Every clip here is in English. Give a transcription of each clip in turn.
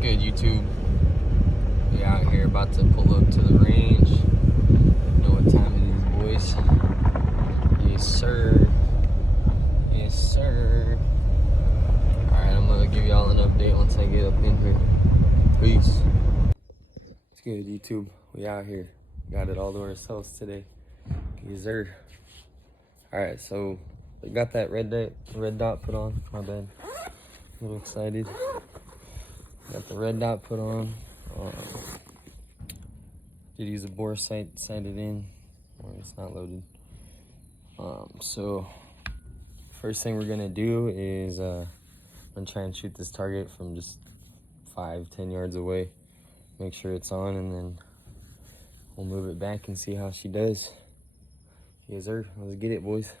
good, YouTube? We out here about to pull up to the range. You know what time it is, boys? Yes, sir. Yes, sir. Alright, I'm gonna give y'all an update once I get up in here. Peace. It's good, YouTube. We out here. Got it all to ourselves today. Yes, sir. Alright, so we got that red dot put on. My bad. A little excited. Got the red dot put on. Did use a bore sight sighted in, or it's not loaded. So first thing we're gonna do is I'm gonna try and shoot this target from just 5-10 yards away. Make sure it's on, and then we'll move it back and see how she does. Yes, sir. Let's get it, boys.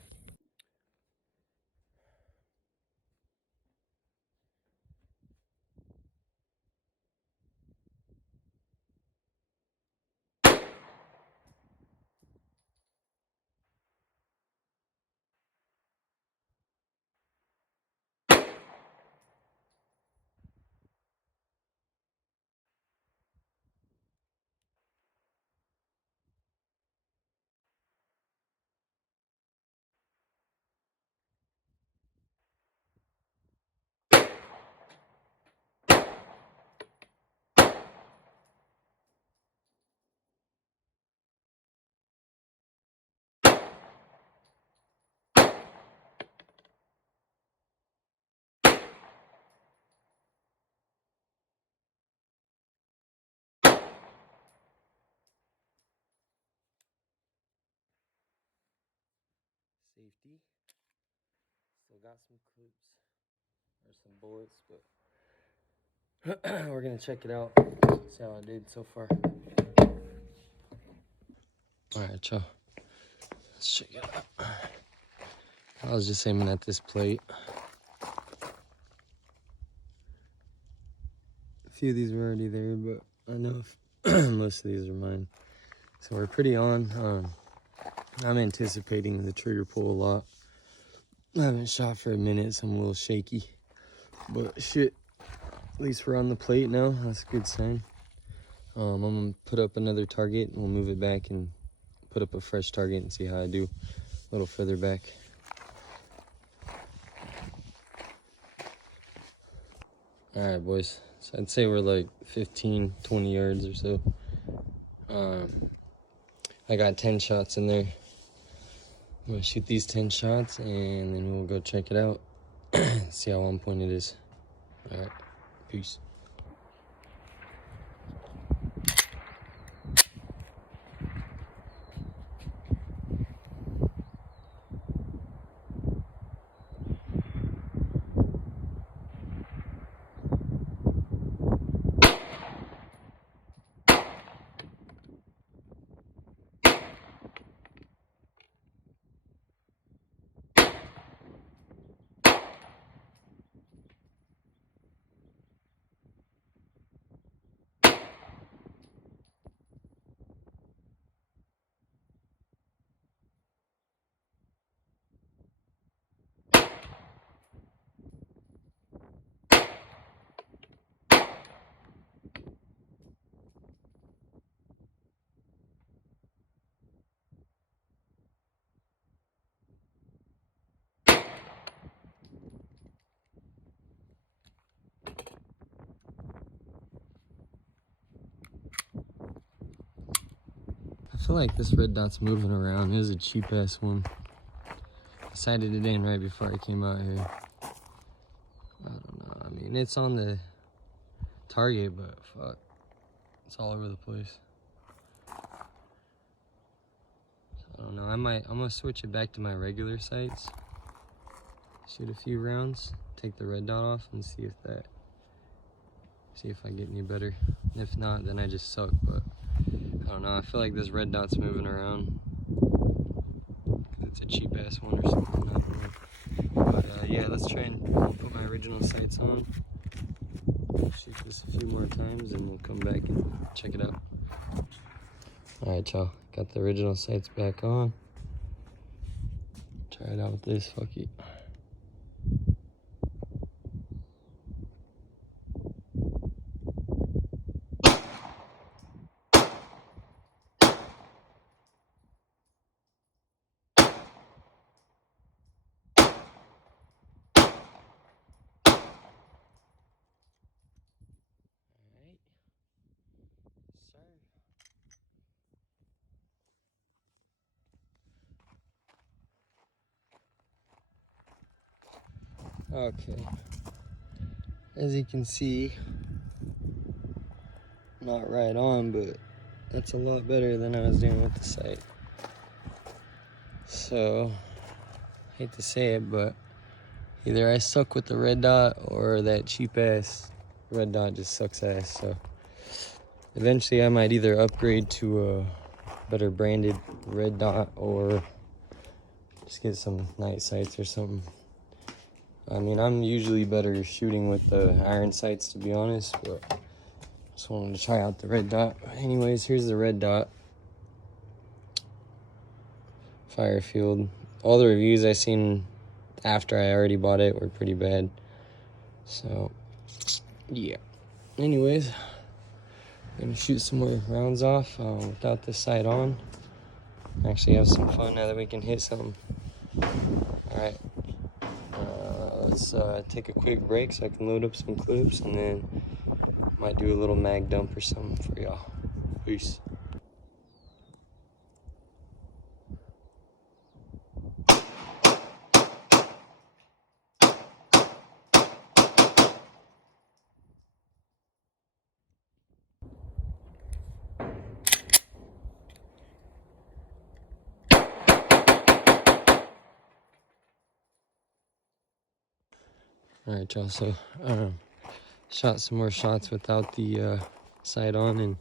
Safety. Still got some clips or some bullets, but we're gonna check it out. See how I did so far. All right, y'all. Let's check it out. I was just aiming at this plate. A few of these were already there, but I know most of these are mine. So we're pretty on. I'm anticipating the trigger pull a lot. I haven't shot for a minute, so I'm a little shaky. But shit, at least we're on the plate now. That's a good sign. I'm gonna put up another target, and we'll move it back and put up a fresh target and see how I do a little further back. All right, boys. So I'd say we're like 15, 20 yards or so. I got 10 shots in there. I'm gonna shoot these 10 shots and then we'll go check it out. See how on point it is. All right, peace. I feel like this red dot's moving around. It was a cheap ass one. I sighted it in right before I came out here. I don't know. I mean, it's on the target, but fuck, it's all over the place. I don't know. I'm gonna switch it back to my regular sights. Shoot a few rounds, take the red dot off, and see if I get any better. If not, then I just suck. But I don't know. I feel like this red dot's moving around. It's a cheap ass one or something. I don't know. But yeah, let's try and put my original sights on. Shoot this a few more times, and we'll come back and check it out. All right, y'all. Got the original sights back on. Try it out with this. Fuck it. Okay. As you can see, not right on, but that's a lot better than I was doing with the sight. So, hate to say it, but either I suck with the red dot or that cheap ass red dot just sucks ass. So, eventually I might either upgrade to a better branded red dot or just get some night sights or something. I mean, I'm usually better shooting with the iron sights, to be honest, but just wanted to try out the red dot. Anyways, here's the red dot. Firefield. All the reviews I seen after I already bought it were pretty bad. So, yeah. Anyways, I'm gonna shoot some more rounds off without the sight on. Actually have some fun now that we can hit something. Alright. Let's take a quick break so I can load up some clips, and then might do a little mag dump or something for y'all. Peace. Alright, y'all, so shot some more shots without the sight on, and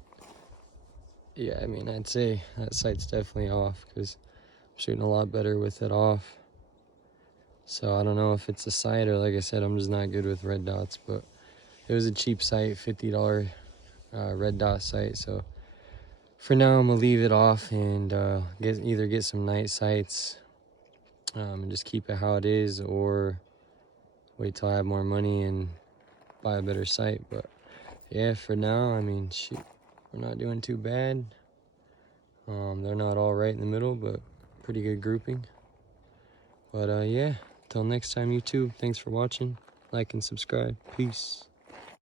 yeah, I mean, I'd say that sight's definitely off because I'm shooting a lot better with it off. So I don't know if it's a sight or, like I said, I'm just not good with red dots, but it was a cheap sight, $50 red dot sight. So for now, I'm gonna leave it off and either get some night sights and just keep it how it is, or wait till I have more money and buy a better sight. But yeah, for now, I mean, shoot, we're not doing too bad. They're not all right in the middle, but pretty good grouping. But yeah, till next time, YouTube, thanks for watching. Like and subscribe. Peace.